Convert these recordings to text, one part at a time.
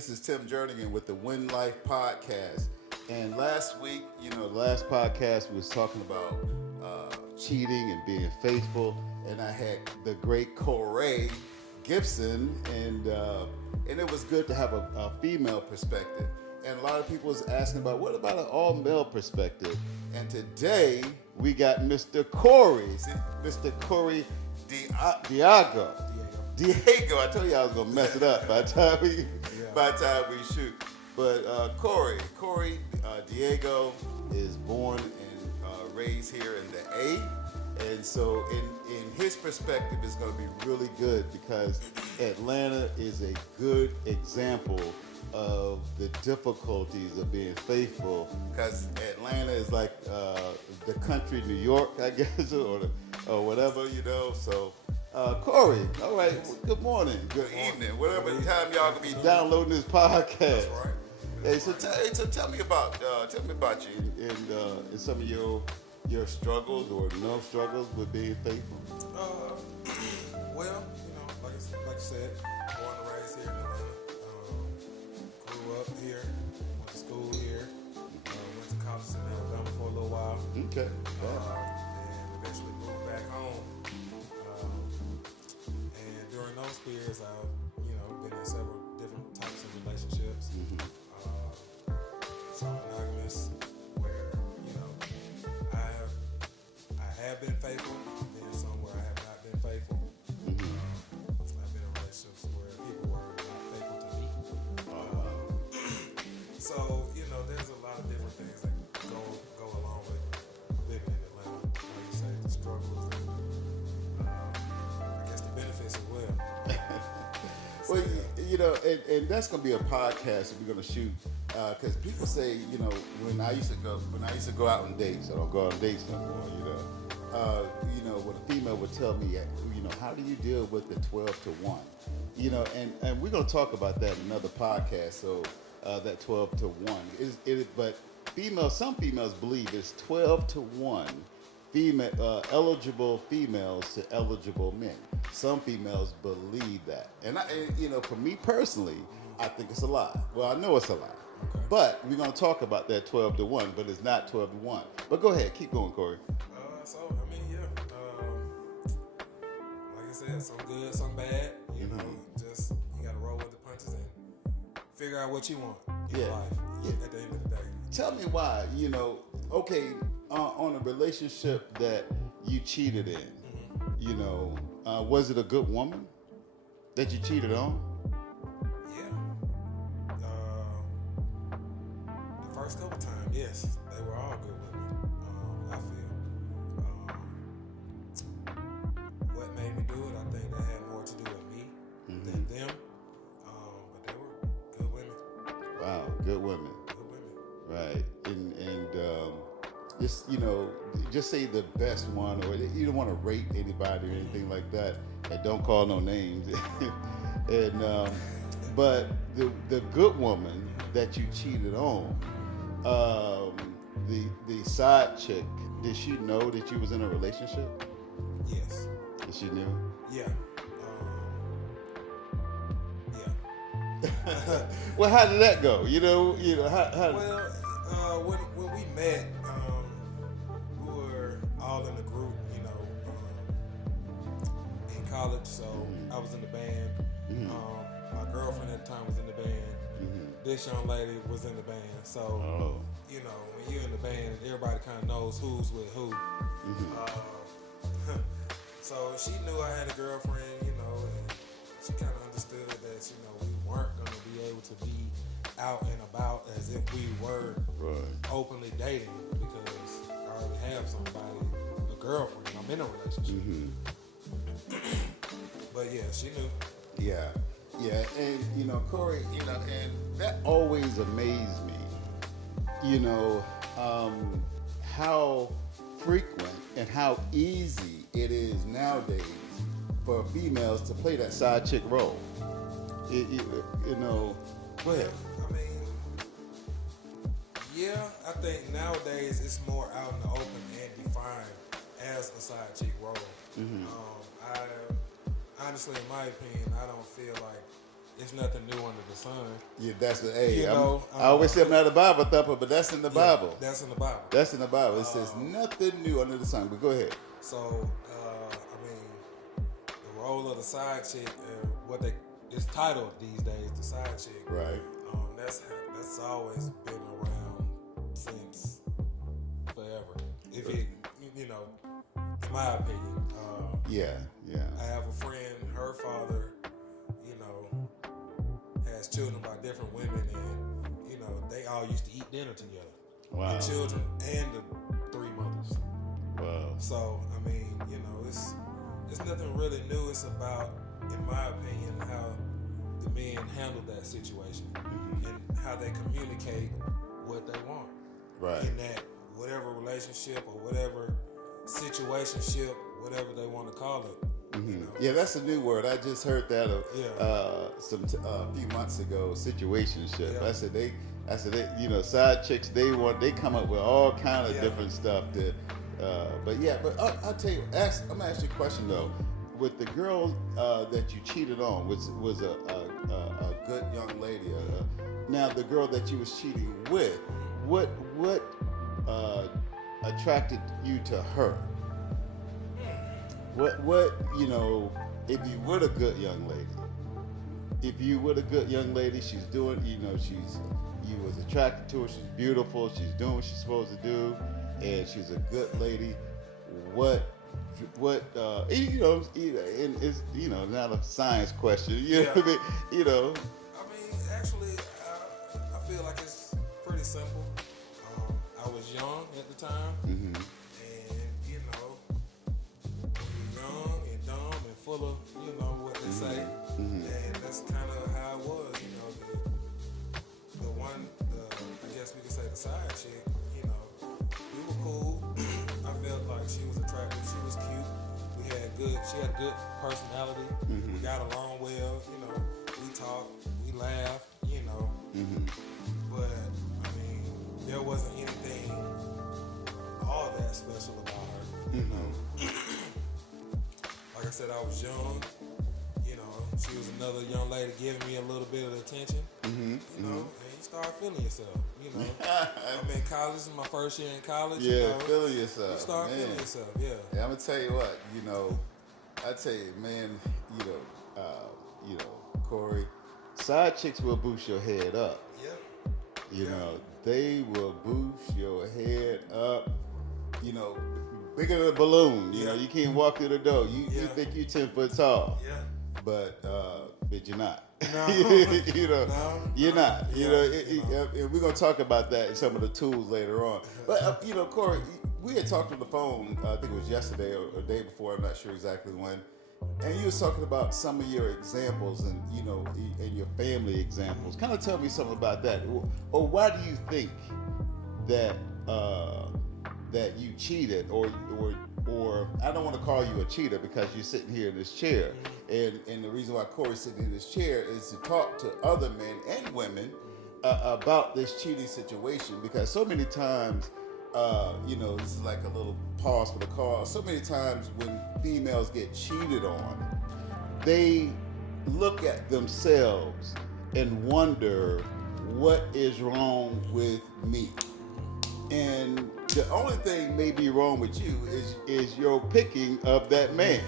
this is Tim Jernigan with the Win Life Podcast. And last week, the last podcast we was talking about cheating and being faithful. And I had the great Corey Gibson, and it was good to have a female perspective. And a lot of people was asking about, what about an all-male perspective? And today, we got Mr. Corey. See, Mr. Corey Diego. I told you I was gonna mess it up by the time we shoot. But Corey Diego is born and raised here in the A, and so in his perspective, it's gonna be really good because Atlanta is a good example of the difficulties of being faithful. Because Atlanta is like the country New York, I guess, or whatever, So. Corey, all right, good morning, good evening, whatever time y'all gonna be downloading this podcast. That's right. Hey, so tell me about you and some of your struggles or no struggles with being faithful. Well, like you said, born and raised here in Atlanta. Grew up here, went to school here, went to college in Alabama for a little while. Okay. And eventually moved back home. During those periods, I've been in several different types of relationships. Some monogamous, where I have been faithful. Then some where I have not been faithful. I've been in relationships where people were not faithful to me. So there's a lot of different things that go along with living in Atlanta. Like you say, the struggles. Benefits as well. Well, and that's gonna be a podcast that we're gonna shoot because people say, when I used to go out on dates, I don't go out on dates no more. When a female would tell me, how do you deal with the 12 to 1? And we're gonna talk about that in another podcast. So that 12 to 1 but some females believe it's 12 to 1. Eligible females to eligible men. Some females believe that, and for me personally, I think it's a lie. Well, I know it's a lie, okay. But we're gonna talk about that 12 to 1, but it's not 12 to 1. But go ahead, keep going, Corey. Like I said, some good, some bad. Just you gotta roll with the punches and figure out what you want in life. At the end of the day. Tell me why. On a relationship that you cheated in, was it a good woman that you cheated on? Yeah. The first couple times, yes, they were all good women. I feel. What made me do it, I think that had more to do with me than them. But they were good women. Wow, good women. Good women. Right, and just say the best one, or you don't want to rate anybody or anything like that, and don't call no names. And but the good woman that you cheated on, the side chick, did she know that you was in a relationship? Yes. Did she knew? Yeah. Well, how did that go? How when we met, we were all in a group, in college. So I was in the band. My girlfriend at the time was in the band. This young lady was in the band. So, when you're in the band, everybody kind of knows who's with who. So she knew I had a girlfriend, and she kind of understood that, we weren't going to be able to be out and about as if we were openly dating, because I already have somebody, a girlfriend. I'm in a relationship. But yeah, she knew. Yeah, and Corey, and that always amazed me. How frequent and how easy it is nowadays for females to play that side chick role. Go ahead. I think nowadays it's more out in the open and defined as a side chick role. I honestly, in my opinion, I don't feel like it's nothing new under the sun. Yeah, that's the hey. You know, I always say I'm not a Bible thumper, but that's in the Bible. That's in the Bible. That's in the Bible. It says nothing new under the sun. But go ahead. So, I mean, the role of the side chick, it's titled these days, the side chick. Right. That's always been around since forever. If it, you know, in my opinion. Yeah. I have a friend, her father, you know, has children by different women, and, you know, they all used to eat dinner together. Wow. The children and the 3 mothers. Wow. So, I mean, you know, it's nothing really new. It's about, in my opinion, how the men handle that situation and how they communicate what they want. Right. In that whatever relationship or whatever situationship, whatever they want to call it. Mm-hmm. You know? Yeah, that's a new word. I just heard that a few months ago. Situationship. Yeah. I said they, you know, side chicks. They come up with all kind of different stuff. I'll tell you. I'm gonna ask you a question though. With the girl that you cheated on, was a good young lady. Now the girl that you was cheating with, what attracted you to her? What you know, if you were a good young lady, she's doing, you know, you was attracted to her, she's beautiful, she's doing what she's supposed to do, and she's a good lady. What you know, and it's, you know, not a science question, you know what I mean? You know. I mean, actually, I feel like it's pretty simple. I was young at the time, and you know, young and dumb and full of, you know, what they say, and that's kind of how it was. You know, the one, I guess we could say the side chick. You know, we were cool. I felt like she was attractive. She was cute. She had a good personality. We got along well. You know, we talked, we laughed. You know, but I mean, there wasn't anything all that special about her. You know, like I said, I was young. You know, she was another young lady giving me a little bit of attention. You know, and you start feeling yourself. You know, I'm in college, it's my first year in college. Yeah, you know, feeling yourself. You start feeling yourself. Yeah. I'm gonna tell you what. You know, I tell you, man. You know, Corey, side chicks will boost your head up. Yeah. You know, they will boost your head up. You know, bigger than a balloon. You know, you can't walk through the door. You think you're 10 foot tall. Yeah. But you're not. No. You know, you're not. Yeah, and we're gonna talk about that and some of the tools later on. But you know, Corey, we had talked on the phone. I think it was yesterday or the day before. I'm not sure exactly when. And you was talking about some of your examples and, you know, and your family examples. Kind of tell me something about that. Or why do you think that that you cheated, or I don't want to call you a cheater because you're sitting here in this chair. And the reason why Corey's sitting in this chair is to talk to other men and women about this cheating situation, because so many times, you know, this is like a little pause for the cause. So many times when females get cheated on, they look at themselves and wonder, what is wrong with me? And the only thing may be wrong with you is your picking of that man.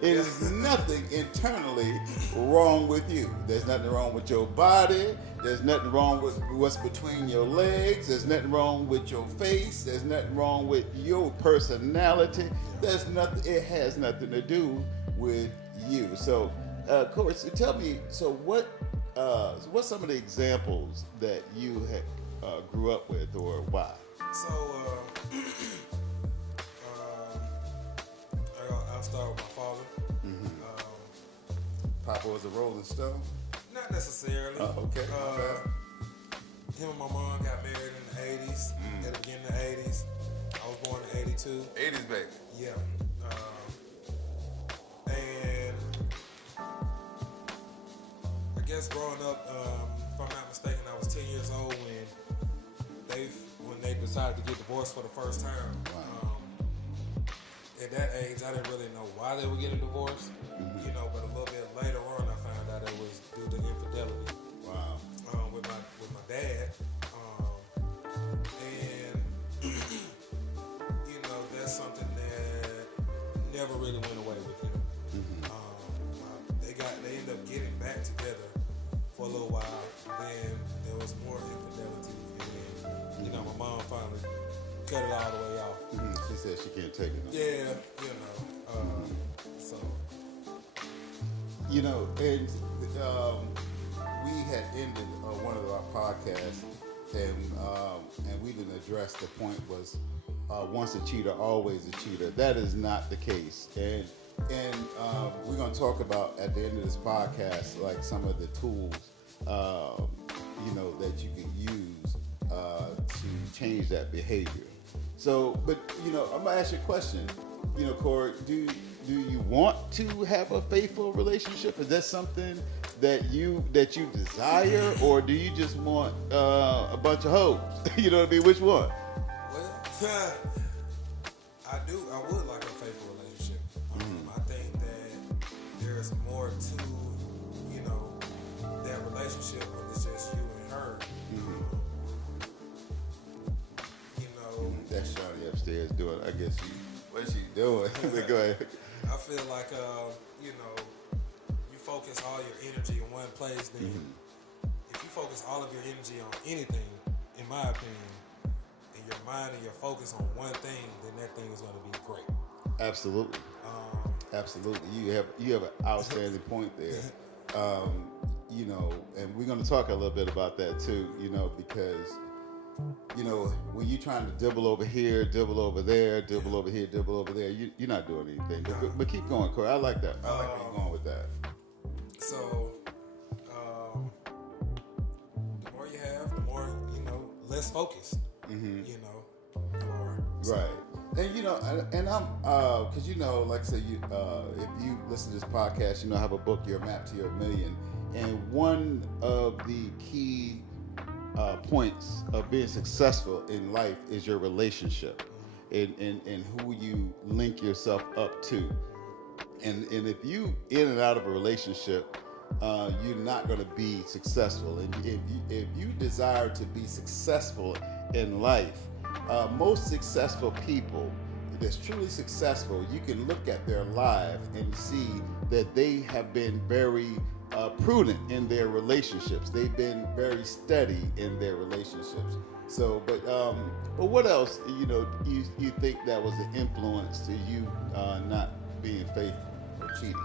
It is nothing internally wrong with you. There's nothing wrong with your body. There's nothing wrong with what's between your legs. There's nothing wrong with your face. There's nothing wrong with your personality. There's nothing. It has nothing to do with you. So, Corey, so tell me. So, what's some of the examples that you grew up with, or why? So, I'll start with my father. Papa was a Rolling Stone? Not necessarily. Oh, okay. Him and my mom got married in the 80s, at the beginning of the 80s. I was born in 82. 80s, baby. Yeah. And I guess growing up, if I'm not mistaken, I was 10 years old when they decided to get divorced for the first time. Wow. At that age, I didn't really know why they were getting divorced, you know, but a little bit later on, I found out it was due to infidelity. Wow. With my dad, and you know that's something that never really went away with him. They ended up getting back together for a little while. Then there was more infidelity, and you know my mom finally cut it all the way off. She said she can't take it. Yeah, you know. So you know, and we had ended one of our podcasts, and we didn't address the point was once a cheater, always a cheater. That is not the case, and we're going to talk about at the end of this podcast like some of the tools you know that you can use to change that behavior. So, but you know, I'm gonna ask you a question. You know, Corey, do you want to have a faithful relationship? Is that something that you desire, or do you just want a bunch of hoes? You know what I mean? Which one? Well, I would like a faithful relationship. I think that there's more to, you know, that relationship when it's just you and her. You know, that's Shawty upstairs doing. I guess what's she doing? Go ahead. I feel like you know, you focus all your energy in one place. Then if you focus all of your energy on anything, in my opinion, and your mind and your focus on one thing, then that thing is going to be great. Absolutely. Absolutely. You have an outstanding point there. You know, and we're going to talk a little bit about that too, you know, because, you know, when you're trying to dibble over here, dibble over there, dibble over here, dibble over there, you're not doing anything. But keep going, Corey. I like that. I like where you're going with that. So, the more you have, the more, you know, less focused, you know, Right. And you know, and I'm because you know, like I said, you if you listen to this podcast, you know, I have a book, Your Map to Your Million, and one of the key points of being successful in life is your relationship, and who you link yourself up to, and if you in and out of a relationship, you're not going to be successful. And if you desire to be successful in life. Most successful people that's truly successful, you can look at their lives and see that they have been very prudent in their relationships. They've been very steady in their relationships. So, but what else, you know, you think that was an influence to you not being faithful or cheating?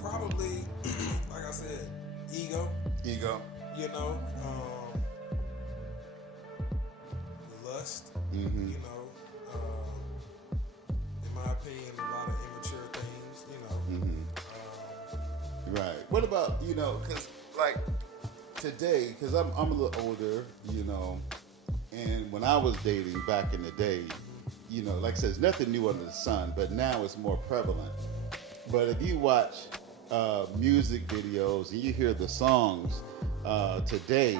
Probably, like I said, ego. You know, lust. You know, in my opinion, a lot of immature things. You know. Right. What about, you know, because like today, because I'm a little older, you know, and when I was dating back in the day, you know, like I said, there's nothing new under the sun, but now it's more prevalent. But if you watch music videos and you hear the songs today,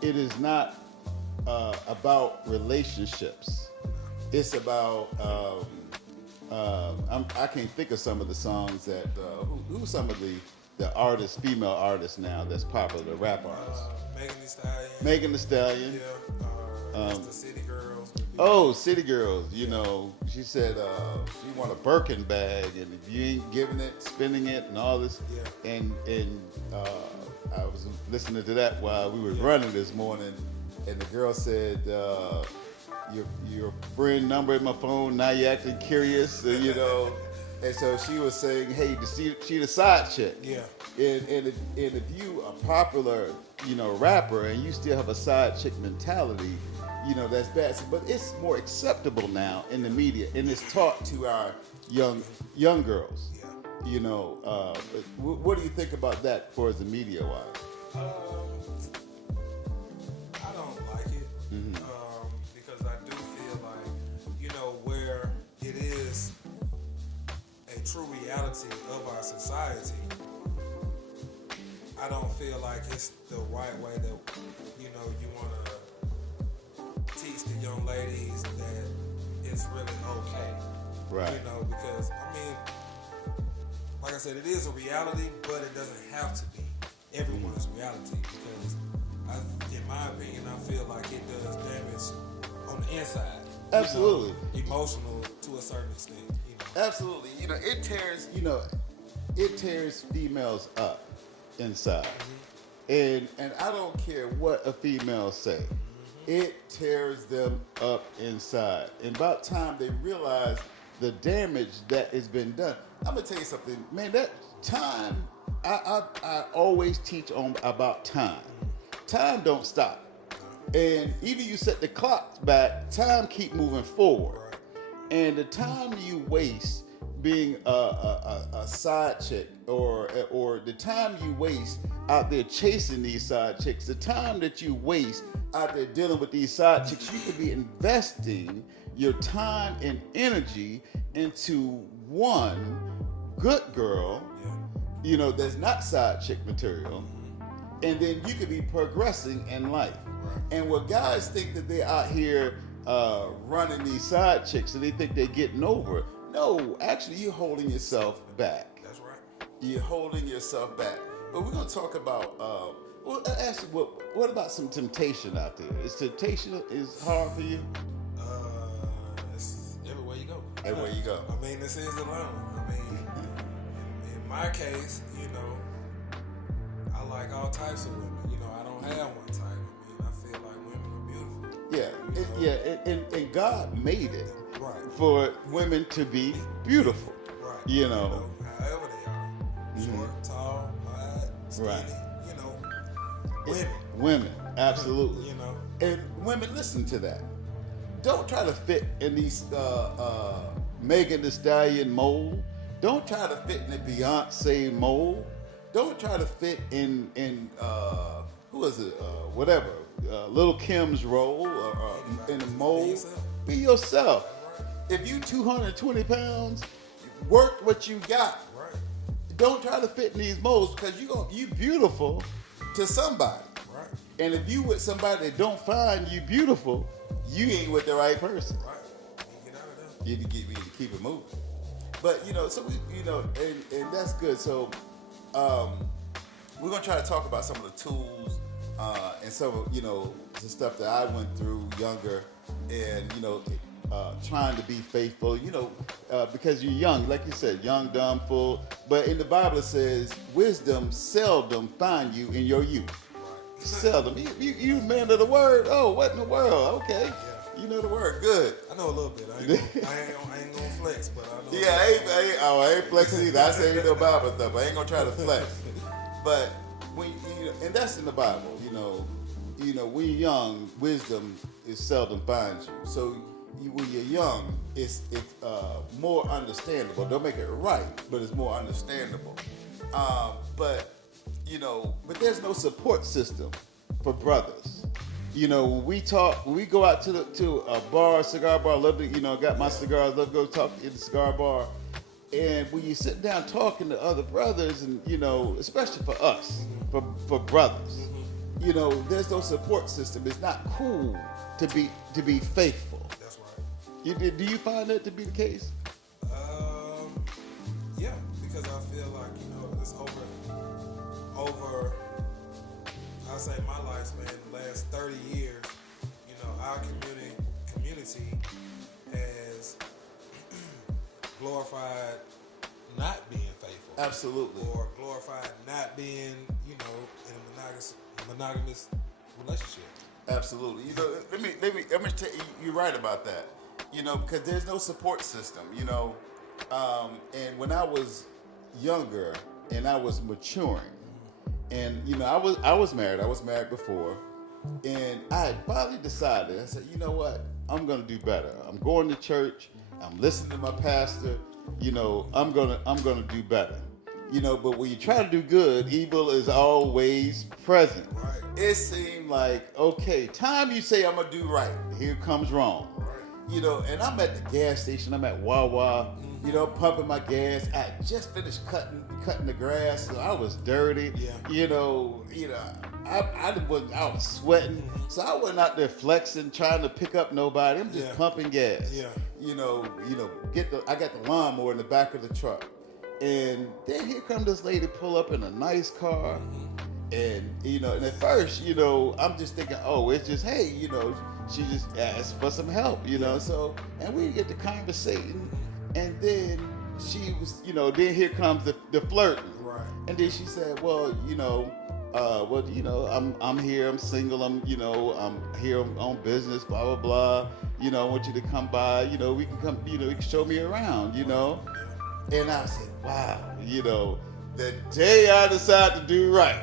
it is not about relationships. It's about I can't think of some of the songs that who some of the artists, female artists now that's popular, the rap artists. Megan Thee Stallion. Yeah. The City Girls. Oh, City Girls. You know, she said she want a Birkin bag, and if you ain't giving it, spending it, and all this. Yeah. And I was listening to that while we were running this morning, and the girl said, your friend number in my phone, now you're acting curious, you know. And so she was saying, hey, she the side chick. Yeah. And if you a popular, you know, rapper and you still have a side chick mentality, you know, that's bad. But it's more acceptable now in the media, and it's taught to our young girls. Yeah. You know, what do you think about that for as a media wise? I don't like it because I do feel like, you know, where it is a true reality of our society, I don't feel like it's the right way that, you know, you want to teach the young ladies that it's really okay. Right. You know, because I mean, like I said, it is a reality, but it doesn't have to be everyone's reality. Because, in my opinion, I feel like it does damage on the inside. Absolutely. You know, emotional to a certain extent. You know. Absolutely. It tears females up inside. And I don't care what a female say. It tears them up inside. And about time they realize the damage that has been done. I'm gonna tell you something, man. That time, I always teach on about time. Time don't stop, and even you set the clock back, time keep moving forward. And the time you waste being a side chick, or the time you waste out there chasing these side chicks, the time that you waste out there dealing with these side chicks, you could be investing your time and energy into one good girl, that's not side chick material, and then you could be progressing in life. And what guys think that they're out here running these side chicks and they think they're getting over, no, actually you're holding yourself back. That's right. You're holding yourself back. But we're going to talk about, actually, what about some temptation out there? Is temptation is hard for you? It's everywhere you go. Everywhere you go. I mean, this is alone. I mean, in my case, I like all types of women. I don't have one type. I mean, I feel like women are beautiful. And God made it Right. for women to be beautiful. Right. However they are. Short, tall, wide, skinny. Right. Women. Women, absolutely. And And women, listen to that. Don't try to fit in these Megan Thee Stallion mold. Don't try to fit in the Beyonce mold. Don't try to fit in who is it? Whatever. Little Kim's role in the mold. Be yourself. If you 220 pounds, work what you got. Right. Don't try to fit in these molds because you beautiful to somebody. Right. And if you with somebody that don't find you beautiful, you ain't with the right person. Right. You get out of there. You need to keep it moving. But so we, and that's good. So we're gonna try to talk about some of the tools and some of the stuff that I went through younger, and trying to be faithful. Because you're young, like you said, young, dumb, full. But in the Bible it says, wisdom seldom find you in your youth. Seldom. You man of the word. Oh, what in the world? Okay. Yeah. You know the word. Good. I know a little bit. I ain't gonna flex, but I know. Yeah, I ain't flexing either. I say you know Bible stuff. I ain't gonna try to flex. But when and that's in the Bible. When you're young, wisdom is seldom finds you. So when you're young, it's more understandable. Don't make it right, but it's more understandable. But there's no support system for brothers. When we go out to a bar, cigar bar, love to, got my cigars, love to go talk in the cigar bar. And when you sit down talking to other brothers, and, especially for us, for brothers, there's no support system. It's not cool to be faithful. That's right. Do you find that to be the case? Yeah, because I feel like, it's over, I'll say my lifespan, the last 30 years, our community has glorified not being faithful. Absolutely. Or glorified not being, in a monogamous relationship. Absolutely. Let me tell you, you're right about that. Because there's no support system, and when I was younger and I was maturing, and I was married. I was married before, and I had finally decided. I said, you know what? I'm gonna do better. I'm going to church. I'm listening to my pastor. I'm gonna do better. But when you try to do good, evil is always present. Right. It seemed like, okay, time you say I'm gonna do right, here comes wrong. Right. And I'm at the gas station. I'm at Wawa. Pumping my gas. I just finished cutting the grass, so I was dirty. Yeah. I was sweating, so I wasn't out there flexing, trying to pick up nobody. I'm just pumping gas. Yeah. I got the lawnmower in the back of the truck, and then here comes this lady pull up in a nice car, and and at first, I'm just thinking, oh, it's just hey, she just asked for some help, so and we get to conversating, and then she was, then here comes the flirting, Right. and then she said, well, I'm here, I'm single, I'm here on business, blah, blah, blah. I want you to come by, we can come, you can show me around, And I said, wow, the day I decide to do right,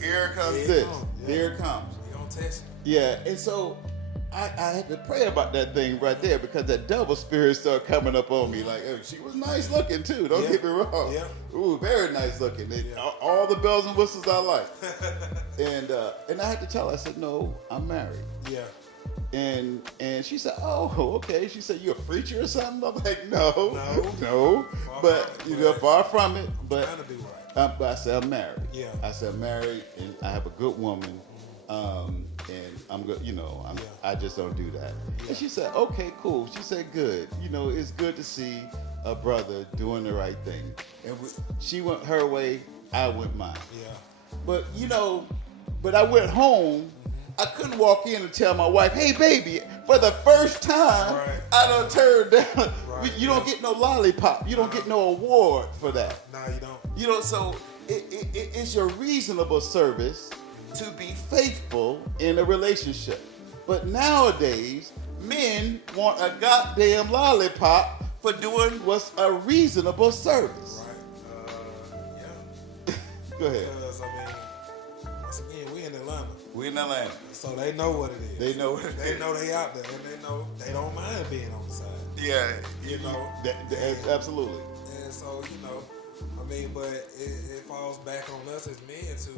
here comes this, here it comes. You gonna test it. Yeah, and so I had to pray about that thing right there because that devil spirit started coming up on me. Like, she was nice looking too. Don't get me wrong. Yeah. Ooh, very nice looking. All the bells and whistles I like. And I had to tell her, I said, no, I'm married. Yeah. And she said, oh, okay. She said, you a preacher or something? I'm like, no. Far from it. But trying to do right. but I said, I'm married. Yeah. I said, I'm married, and I have a good woman. And I'm good, I just don't do that. Yeah. And she said, okay, cool. She said, good. It's good to see a brother doing the right thing. And she went her way, I went mine. Yeah. But, but I went home. I couldn't walk in and tell my wife, hey, baby, for the first time, Right. I done turned down. Right. You don't get no lollipop. You don't get no award for that. No, you don't. So it's your reasonable service to be faithful in a relationship. But nowadays, men want a goddamn lollipop for doing what's a reasonable service. Right. Yeah. Go ahead. Because, once again, we in Atlanta. We're in Atlanta. So they know what it is. They know what it They is. know they out there, and they know they don't mind being on the side. Yeah. Absolutely. And so, but it falls back on us as men to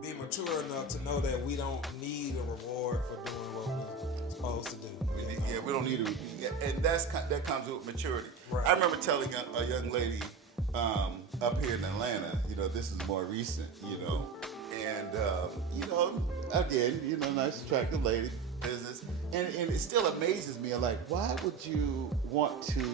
be mature enough to know that we don't need a reward for doing what we're supposed to do. Yeah, we don't need to. And that comes with maturity. Right. I remember telling a young lady up here in Atlanta, this is more recent, and again, nice, attractive lady, business, and it still amazes me. I'm like, why would you want to?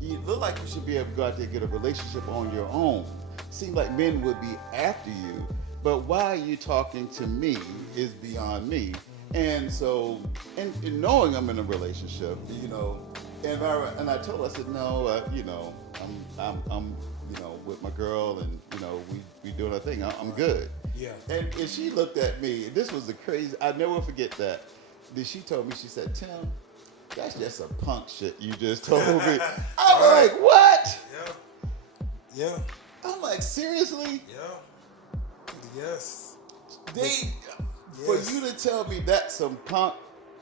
You look like you should be able to go out there and get a relationship on your own. Seems like men would be after you, but why are you talking to me is beyond me. And so, and knowing I'm in a relationship, and I told her, I said, no, I'm with my girl, and we doing our thing. I'm good. Yeah. And she looked at me. This was the crazy. I never forget that. Then she told me, she said, Tim, that's just a punk shit you just told me. I'm like, what? Yeah. I'm like, seriously? Yeah. Yes. For you to tell me that's some punk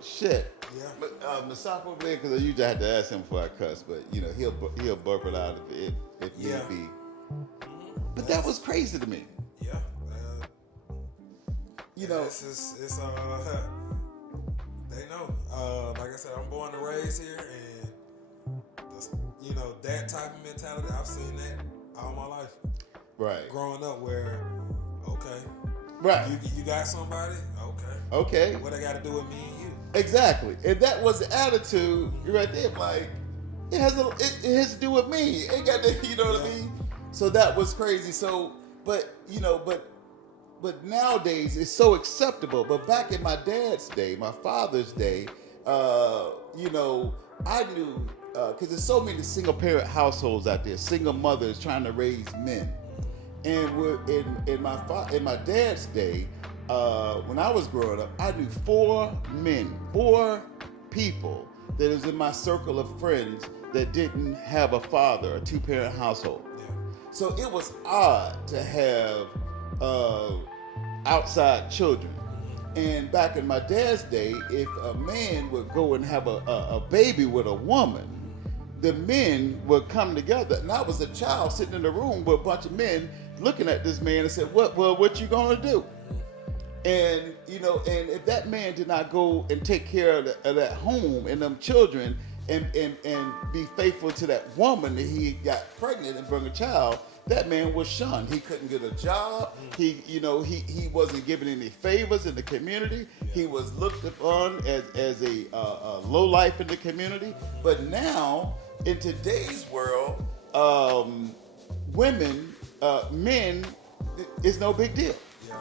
shit. Yeah. But Masako over there, because I usually have to ask him before I cuss, but he'll burp it out if need be. But that was crazy to me. Yeah. It's they know. Like I said, I'm born and raised here, and that type of mentality, I've seen that all my life. Right. Growing up, where Right. You got somebody, Okay. What I got to do with me and you? Exactly, and that was the attitude right there. Like, it has to do with me. It got to, what I mean. So that was crazy. So, but nowadays it's so acceptable. But back in my dad's day, my father's day, I knew because there's so many single parent households out there, single mothers trying to raise men. And in my dad's day, when I was growing up, I knew 4 people that was in my circle of friends that didn't have a father, a 2-parent household. Yeah. So it was odd to have outside children. And back in my dad's day, if a man would go and have a baby with a woman, the men would come together. And I was a child sitting in the room with a bunch of men looking at this man and said, what you gonna do? And, and if that man did not go and take care of that home and them children and be faithful to that woman that he got pregnant and bring a child, that man was shunned. He couldn't get a job. He wasn't given any favors in the community. He was looked upon as a low life in the community. But now, in today's world, men, it's no big deal. Yeah,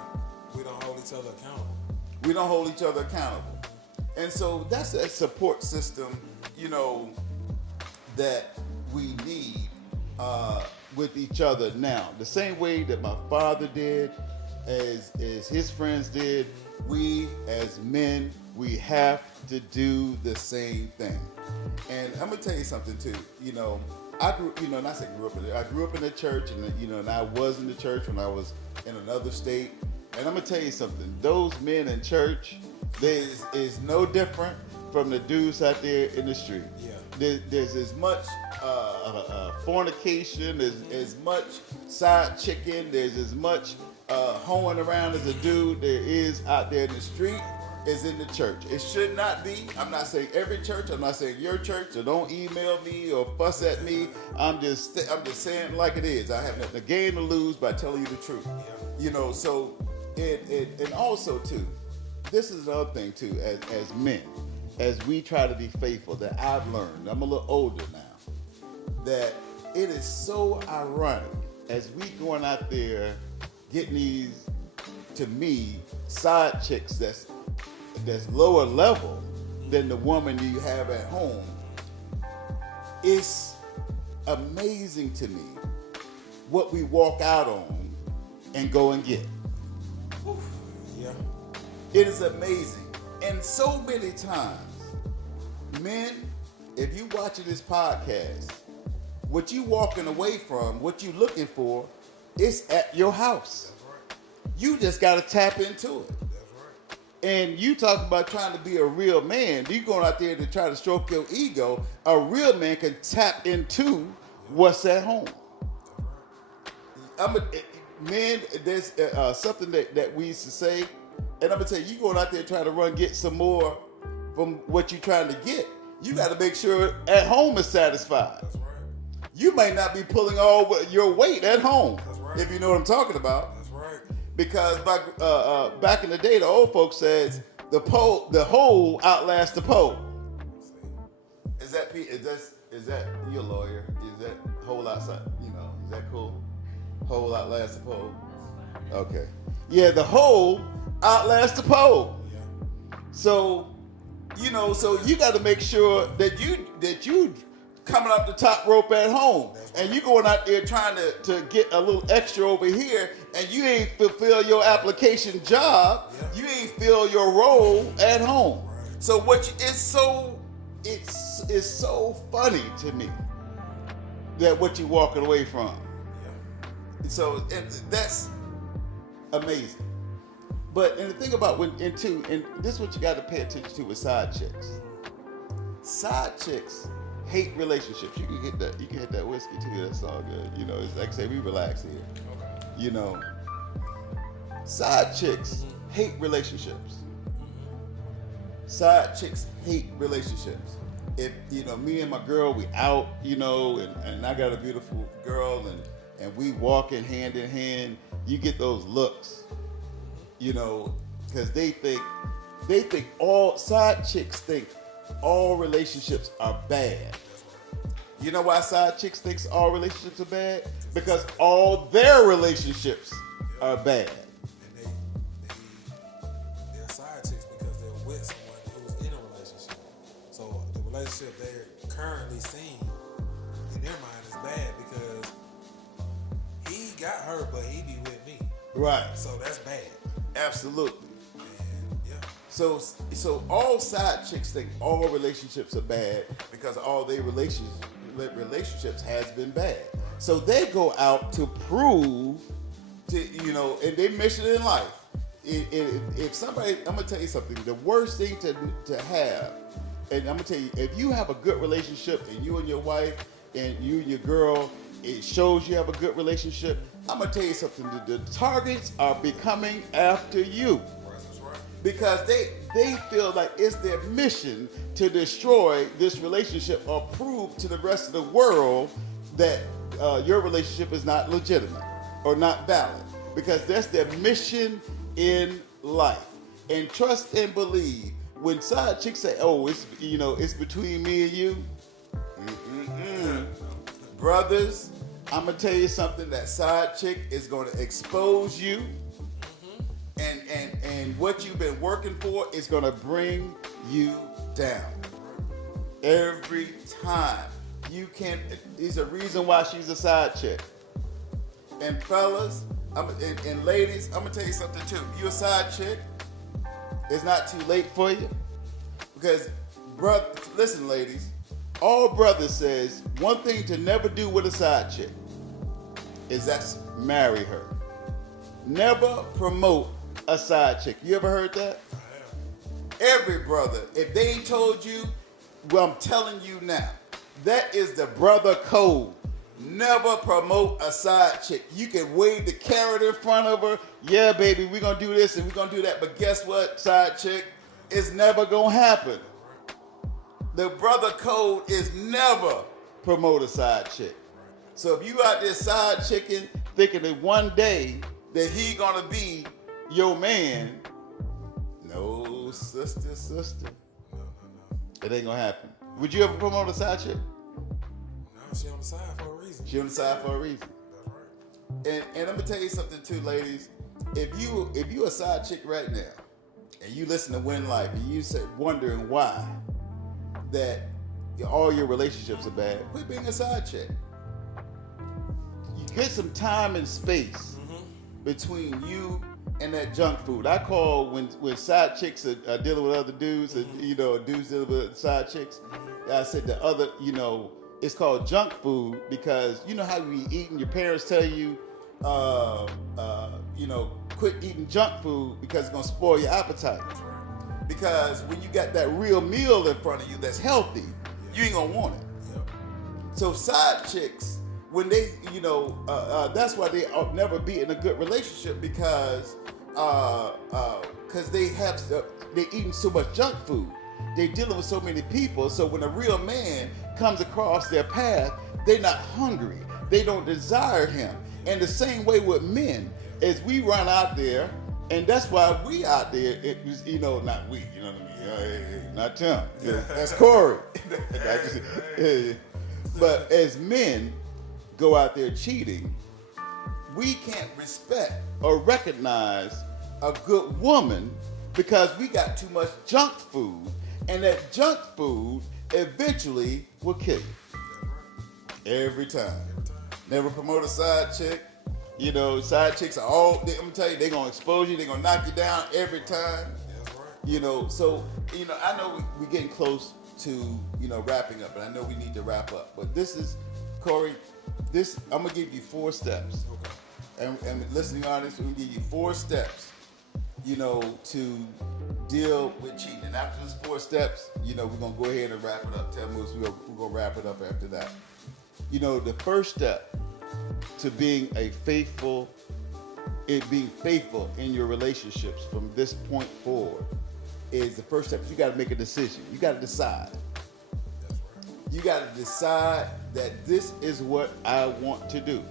we don't hold each other accountable. We don't hold each other accountable. And so that's a support system, that we need with each other now. The same way that my father did, as his friends did, we as men, we have to do the same thing. And I'm gonna tell you something too. I grew up I grew up in the church, and I was in the church when I was in another state. And I'm gonna tell you something. Those men in church, is no different from the dudes out there in the street. Yeah. There's as much fornication, there's as much side chicken, there's as much hoeing around as a dude there is out there in the street is in the church. It should not be. I'm not saying every church. I'm not saying your church. So don't email me or fuss at me. I'm just saying it like it is. I have nothing to gain or lose by telling you the truth. Yeah. So and also too, this is another thing too, as men, as we try to be faithful, that I've learned, I'm a little older now, that it is so ironic as we going out there getting these, to me, side chicks that's lower level than the woman you have at home. It's amazing to me what we walk out on and go and get. Yeah. It is amazing. And so many times, men, if you watching this podcast, what you walking away from, what you looking for, it's at your house. That's right. You just got to tap into it. That's right. And you talk about trying to be a real man. You going out there to try to stroke your ego. A real man can tap into what's at home. Men, there's something that we used to say, and I'm gonna tell you, you going out there trying to get some more from what you're trying to get. You got to make sure at home is satisfied. That's right. You may not be pulling all your weight at home, That's right. if you know what I'm talking about. That's right. Because back in the day, the old folks says the hole outlasts the pole. Is that your lawyer? Is that hole outside? Is that cool? Hole outlasts the pole. Okay. Yeah, the hole outlasts the pole. Yeah. So you got to make sure that you coming up the top rope at home, and you going out there trying to get a little extra over here, and you ain't fulfill your application job. Yeah. You ain't fill your role at home. Right. So it's so funny to me that what you walking away from. Yeah. So and that's amazing. But and the thing about and this is what you got to pay attention to with side chicks. Side chicks hate relationships. You can get that. You can hit that whiskey too. That's all good. It's like I say, we relax here. Okay. Side chicks hate relationships. Side chicks hate relationships. If me and my girl, we out, and I got a beautiful girl, and we walking hand in hand, you get those looks, because they think all side chicks think all relationships are bad. You know why side chicks thinks all relationships are bad? Because all their relationships are bad. And they're side chicks because they're with someone who's in a relationship. So the relationship they're currently seeing in their mind is bad because he got her, but he be with me. Right. So that's bad. Absolutely. And yeah. So all side chicks think all relationships are bad because all their relationships has been bad. So they go out to prove to and their mission in life. If somebody, I'm gonna tell you something. The worst thing to have, and I'm gonna tell you, if you have a good relationship and you and your wife and you and your girl, it shows you have a good relationship. I'm gonna tell you something. The targets are becoming after you. Because they feel like it's their mission to destroy this relationship or prove to the rest of the world that your relationship is not legitimate or not valid, because that's their mission in life. And trust and believe, when side chicks say, "Oh, it's between me and you," brothers, I'm gonna tell you something. That side chick is gonna expose you, and what you've been working for is gonna bring you down every time. You can't. There's a reason why she's a side chick. And fellas, and ladies, I'm gonna tell you something too. You a side chick, it's not too late for you, because listen, ladies, all brothers says one thing to never do with a side chick is that's marry her. Never promote a side chick. You ever heard that? Every brother, if they ain't told you, well, I'm telling you now. That is the brother code. Never promote a side chick. You can wave the carrot in front of her. Yeah, baby, we're going to do this and we're going to do that. But guess what, side chick? It's never going to happen. The brother code is never promote a side chick. So if you out there side chicking, thinking that one day that he going to be your man, no, sister. No. It ain't going to happen. Would you ever promote a side chick? No, she on the side for a reason. She on the side for a reason. That's right. And I'm gonna tell you something too, ladies. If you a side chick right now, and you listen to Win Life, and you wondering why that all your relationships are bad, quit being a side chick. You get some time and space between you and that junk food. I call when side chicks are dealing with other dudes, and dudes dealing with side chicks. I said the other, it's called junk food, because you know how you be eating. Your parents tell you, quit eating junk food because it's gonna spoil your appetite. Because when you got that real meal in front of you that's healthy, you ain't gonna want it. Yep. So side chicks, when they, that's why they never be in a good relationship, because they eating so much junk food. They dealing with so many people. So when a real man comes across their path, they're not hungry. They don't desire him. And the same way with men, as we run out there, and that's why we out there. It was, not we. You know what I mean? Not Tim. That's Corey. But as men go out there cheating, we can't respect or recognize a good woman because we got too much junk food, and that junk food eventually will kill you. Every time. Never promote a side chick. Side chicks are all, I'm gonna tell you, they're gonna expose you, they're gonna knock you down every time. That's right. So, I know we're getting close to, wrapping up, and I know we need to wrap up. But this is, Corey, I'm gonna give you 4 steps. Okay. And listening audience, we're gonna give you 4 steps, to deal with cheating. And after those 4 steps, we're gonna go ahead and wrap it up. Tell Moose we're gonna wrap it up after that. The first step to being faithful in your relationships from this point forward is the first step. You got to make a decision. You got to decide. That's right. You got to decide that this is what I want to do,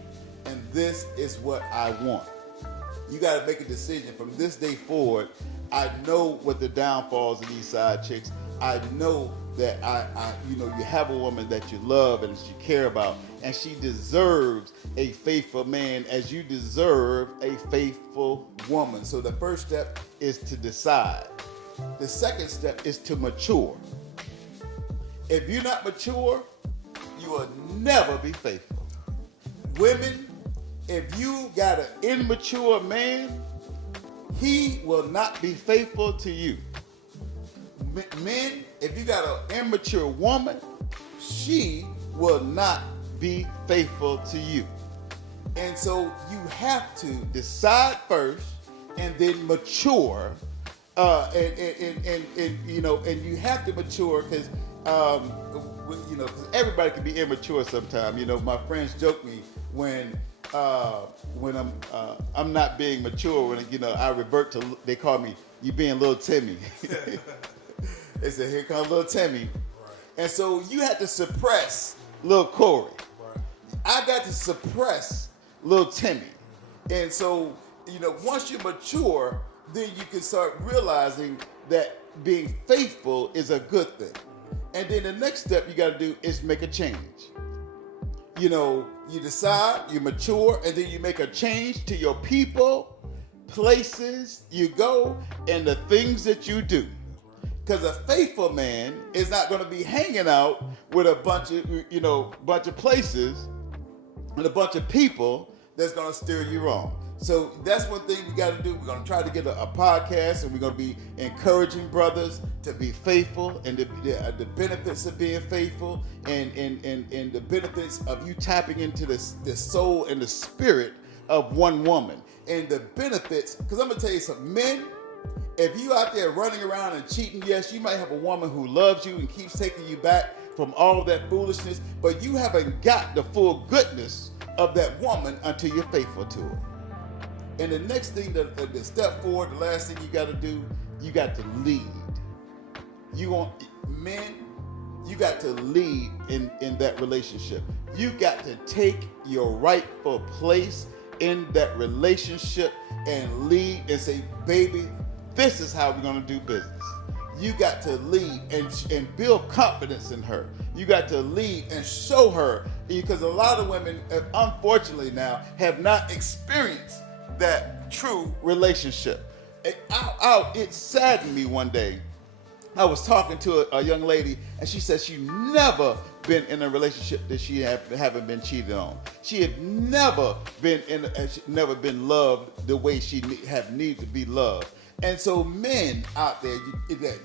and this is what I want. You got to make a decision from this day forward. I know what the downfalls of these side chicks. I know that you have a woman that you love and that you care about, and she deserves a faithful man as you deserve a faithful woman. So the first step is to decide. The second step is to mature. If you're not mature, you will never be faithful. Women, if you got an immature man, he will not be faithful to you. Men, if you got an immature woman, she will not be faithful to you. And so you have to decide first and then mature. And you have to mature because everybody can be immature sometimes. My friends joke me when I'm not being mature, when I revert to, they call me, you being little Timmy. They said, here comes little Timmy. Right. And so you had to suppress little Corey. Right. I got to suppress little Timmy. And so, once you mature, then you can start realizing that being faithful is a good thing. And then the next step you got to do is make a change. You decide, you mature, and then you make a change to your people, places you go, and the things that you do. Because a faithful man is not going to be hanging out with a bunch of places and a bunch of people that's going to steer you wrong. So that's one thing we got to do. We're going to try to get a podcast, and we're going to be encouraging brothers to be faithful, and the benefits of being faithful, and the benefits of you tapping into the soul and the spirit of one woman, and the benefits. Because I'm going to tell you something, men. If you out there running around and cheating, yes, you might have a woman who loves you and keeps taking you back from all of that foolishness, but you haven't got the full goodness of that woman until you're faithful to her. And the next thing, the step forward, the last thing you got to do, you got to lead. Men, you got to lead in that relationship. You got to take your rightful place in that relationship and lead and say, baby, this is how we're going to do business. You got to lead and build confidence in her. You got to lead and show her, because a lot of women, unfortunately now, have not experienced that true relationship. It saddened me one day. I was talking to a young lady, and she said she never been in a relationship that she haven't been cheated on. She had never been loved the way she needed to be loved. And so men out there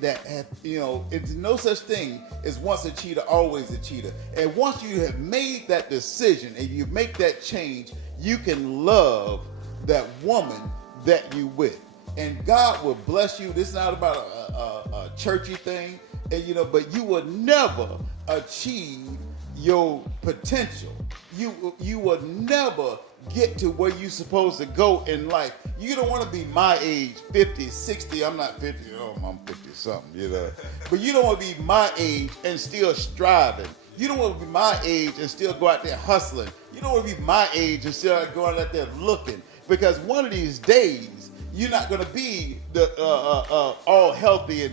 that have, it's no such thing as once a cheater, always a cheater. And once you have made that decision and you make that change, you can love that woman that you with. And God will bless you. This is not about a churchy thing, but you will never achieve your potential. You will never get to where you're supposed to go in life. You don't want to be my age, 50, 60. I'm not 50. I'm 50 something, But you don't want to be my age and still striving. You don't want to be my age and still go out there hustling. You don't want to be my age and still go out there looking. Because one of these days, you're not going to be the all healthy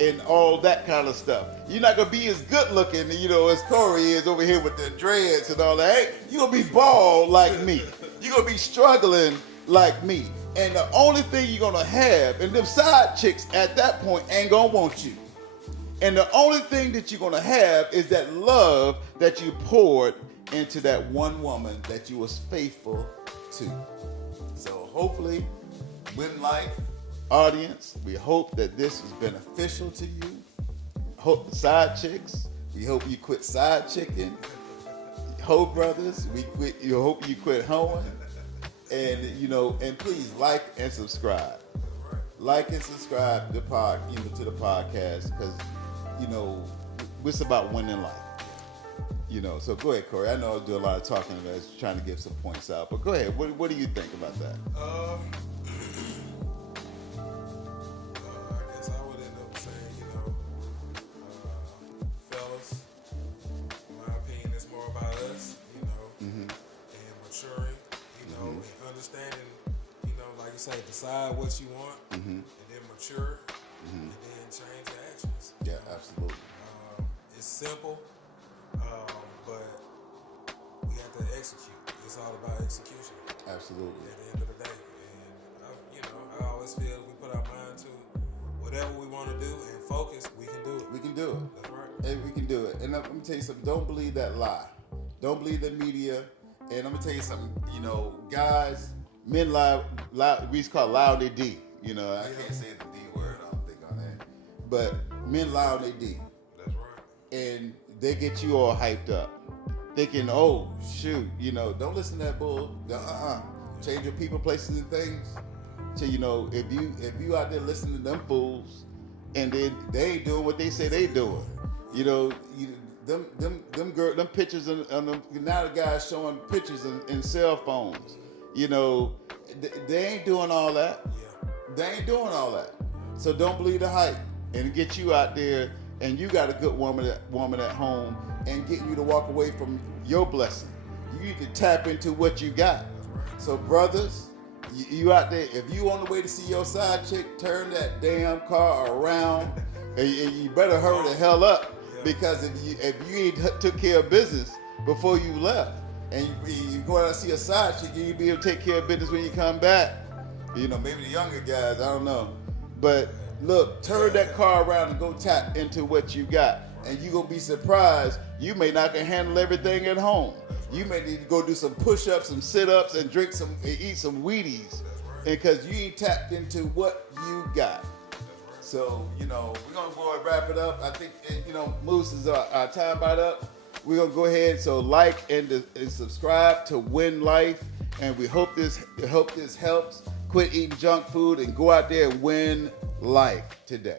and all that kind of stuff. You're not going to be as good looking, as Corey is over here with the dreads and all that. Hey, you're going to be bald like me. You're going to be struggling like me. And the only thing you're going to have, and them side chicks at that point ain't going to want you. And the only thing that you're going to have is that love that you poured into that one woman that you was faithful to. So hopefully, Win Life audience, we hope that this is beneficial to you. Hope the side chicks, we hope you quit side chicking. Hoe brothers, we hope you quit hoeing. And and please like and subscribe. Like and subscribe to the podcast, because it's about winning life. So go ahead, Corey. I know I do a lot of talking about it, trying to give some points out, but go ahead. What do you think about that? I guess I would end up saying, fellas, in my opinion, it's more about us, and maturing, and understanding, like you say, decide what you want, and then mature, and then change your actions. Yeah, absolutely. It's simple, but we have to execute. It's all about execution. Absolutely. At the end of the day, and I always feel if we put our mind to whatever we want to do and focus, we can do it. We can do it. That's right. And we can do it. And I'm gonna tell you something. Don't believe that lie. Don't believe the media. And I'm gonna tell you something. Guys, men lie. We used to call loud they D. I can't say the D word. I don't think on that. But men lie on they D. That's right. And they get you all hyped up, thinking, oh shoot, don't listen to that bull. Change your people, places, and things. So if you out there listening to them fools, and then they ain't doing what they say they doing, them pictures and now the guys showing pictures in cell phones, they ain't doing all that. Yeah. They ain't doing all that. So don't believe the hype, and get you out there, and you got a good woman at home, and get you to walk away from your blessing. You need to tap into what you got. So brothers, you out there, if you on the way to see your side chick, turn that damn car around, and you better hurry the hell up, because if you ain't took care of business before you left, and you go out and see a side chick, you ain't be able to take care of business when you come back. You know, maybe the younger guys, I don't know, but look, turn that car around and go tap into what you got, and you gonna be surprised. You may not can handle everything at home. You may need to go do some push-ups, some sit-ups, and eat some Wheaties, because you ain't tapped into what you got. So, you know, we're gonna go and wrap it up. I think, you know, Moose, is our time about up. We're gonna go ahead. So like and subscribe to Win Life, and we hope this helps. Quit eating junk food and go out there and win life today.